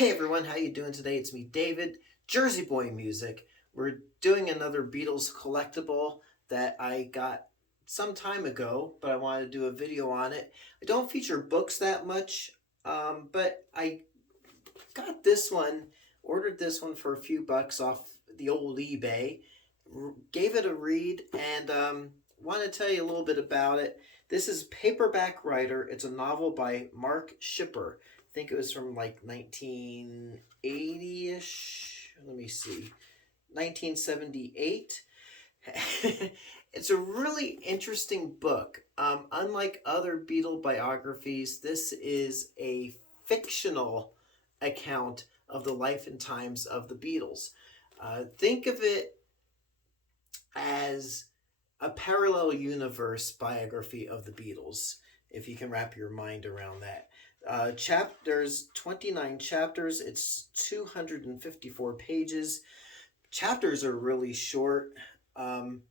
Hey everyone, how you doing today? It's me, David, Jersey Boy Music. We're doing another Beatles collectible that I got some time ago, but I wanted to do a video on it. I don't feature books that much, but I got this one, ordered this one for a few bucks off the old eBay, gave it a read, and want to tell you a little bit about it. This is Paperback Writer. It's a novel by Mark Shipper. I think it was from like 1980-ish. Let me see. 1978. It's a really interesting book. Unlike other Beatle biographies, this is a fictional account of the life and times of the Beatles. Think of it as a parallel universe biography of the Beatles, if you can wrap your mind around that. There's 29 chapters. It's 254 pages. Chapters are really short. Um,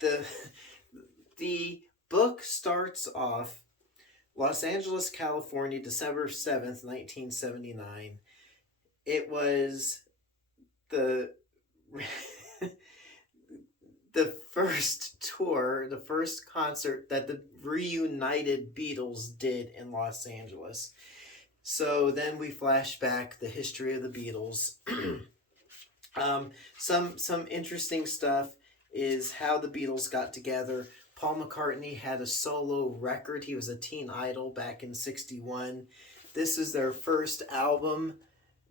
the the book starts off Los Angeles, California, December 7th, 1979. It was the the first tour, the first concert that the reunited Beatles did in Los Angeles. So then we flash back the history of the Beatles. Some interesting stuff is how the Beatles got together. Paul McCartney had a solo record. He was a teen idol back in '61. This is their first album.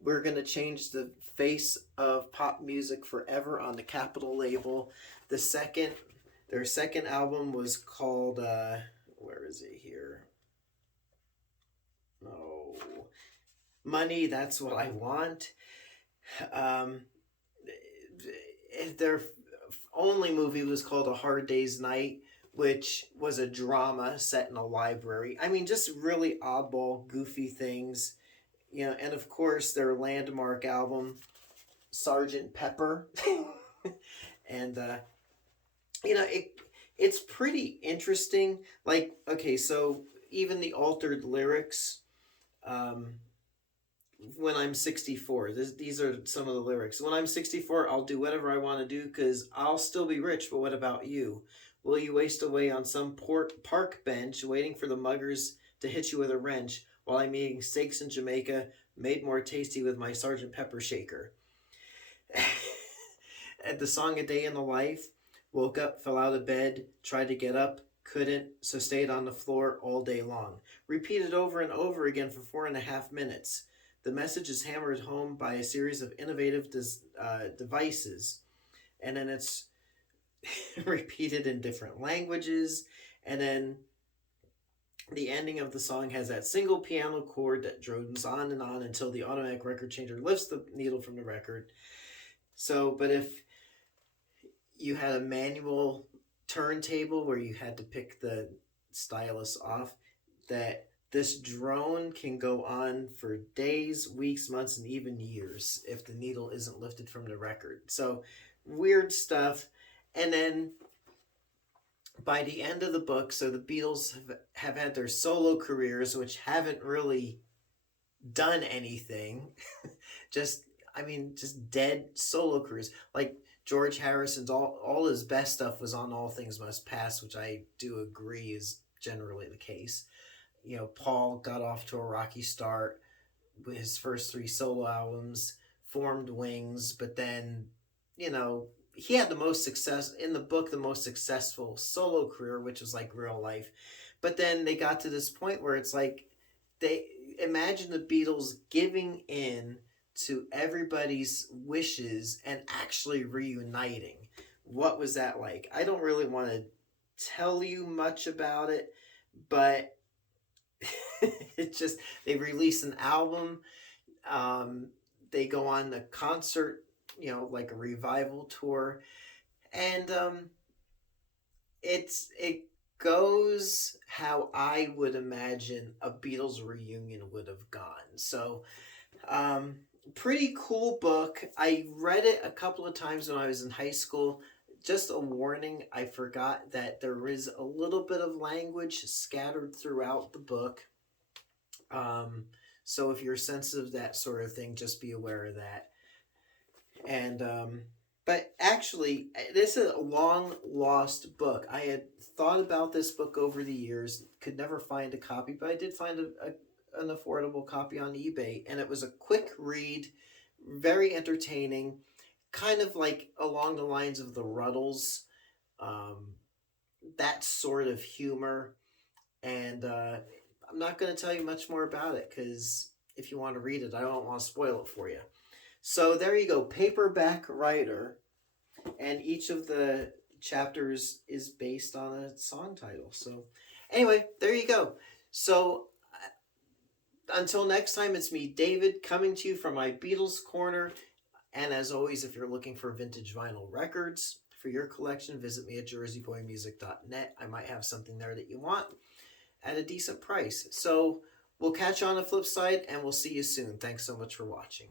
We're going to change the face of pop music forever on the Capitol label. Their second album was called, where is it here? Oh, Money, That's What I Want. Um, their only movie was called A Hard Day's Night, which was a drama set in a library. I mean, just really oddball, goofy things. And of course, their landmark album, Sergeant Pepper. And, it's pretty interesting. Like, okay, so even the altered lyrics, um, when I'm 64. These are some of the lyrics. When I'm 64, I'll do whatever I want to do because I'll still be rich, but what about you? Will you waste away on some park bench waiting for the muggers to hit you with a wrench while I'm eating steaks in Jamaica made more tasty with my Sergeant Pepper shaker? At the song A Day in the Life, woke up, fell out of bed, tried to get up, couldn't, so stayed on the floor all day long. Repeated over and over again for 4.5 minutes. The message is hammered home by a series of innovative devices, and then it's repeated in different languages, and then the ending of the song has that single piano chord that drones on and on until the automatic record changer lifts the needle from the record. So, but if you had a manual turntable where you had to pick the stylus off, that this drone can go on for days, weeks, months, and even years if the needle isn't lifted from the record. So weird stuff. And then by the end of the book, so the Beatles have had their solo careers, which haven't really done anything. just dead solo careers. Like George Harrison's all his best stuff was on All Things Must Pass, which I do agree is generally the case. Paul got off to a rocky start with his first 3 solo albums, formed Wings, but then, he had the most success in the book, the most successful solo career, which was like real life. But then they got to this point where it's like, they imagine the Beatles giving in to everybody's wishes and actually reuniting. What was that like? I don't really want to tell you much about it, but it's just, they release an album. They go on a concert, like a revival tour, and it goes how I would imagine a Beatles reunion would have gone. So, pretty cool book. I read it a couple of times when I was in high school. Just a warning, I forgot that there is a little bit of language scattered throughout the book. So if you're sensitive to that sort of thing, just be aware of that. And but actually, this is a long lost book. I had thought about this book over the years, could never find a copy, but I did find an affordable copy on eBay, and it was a quick read, very entertaining, kind of like along the lines of the Ruddles, um, that sort of humor. And I'm not going to tell you much more about it because if you want to read it, I don't want to spoil it for you. So there you go, Paperback Writer, and each of the chapters is based on a song title. So anyway, there you go. So until next time, it's me, David, coming to you from my Beatles Corner. And as always, if you're looking for vintage vinyl records for your collection, visit me at jerseyboymusic.net. I might have something there that you want at a decent price. So we'll catch you on the flip side, and we'll see you soon. Thanks so much for watching.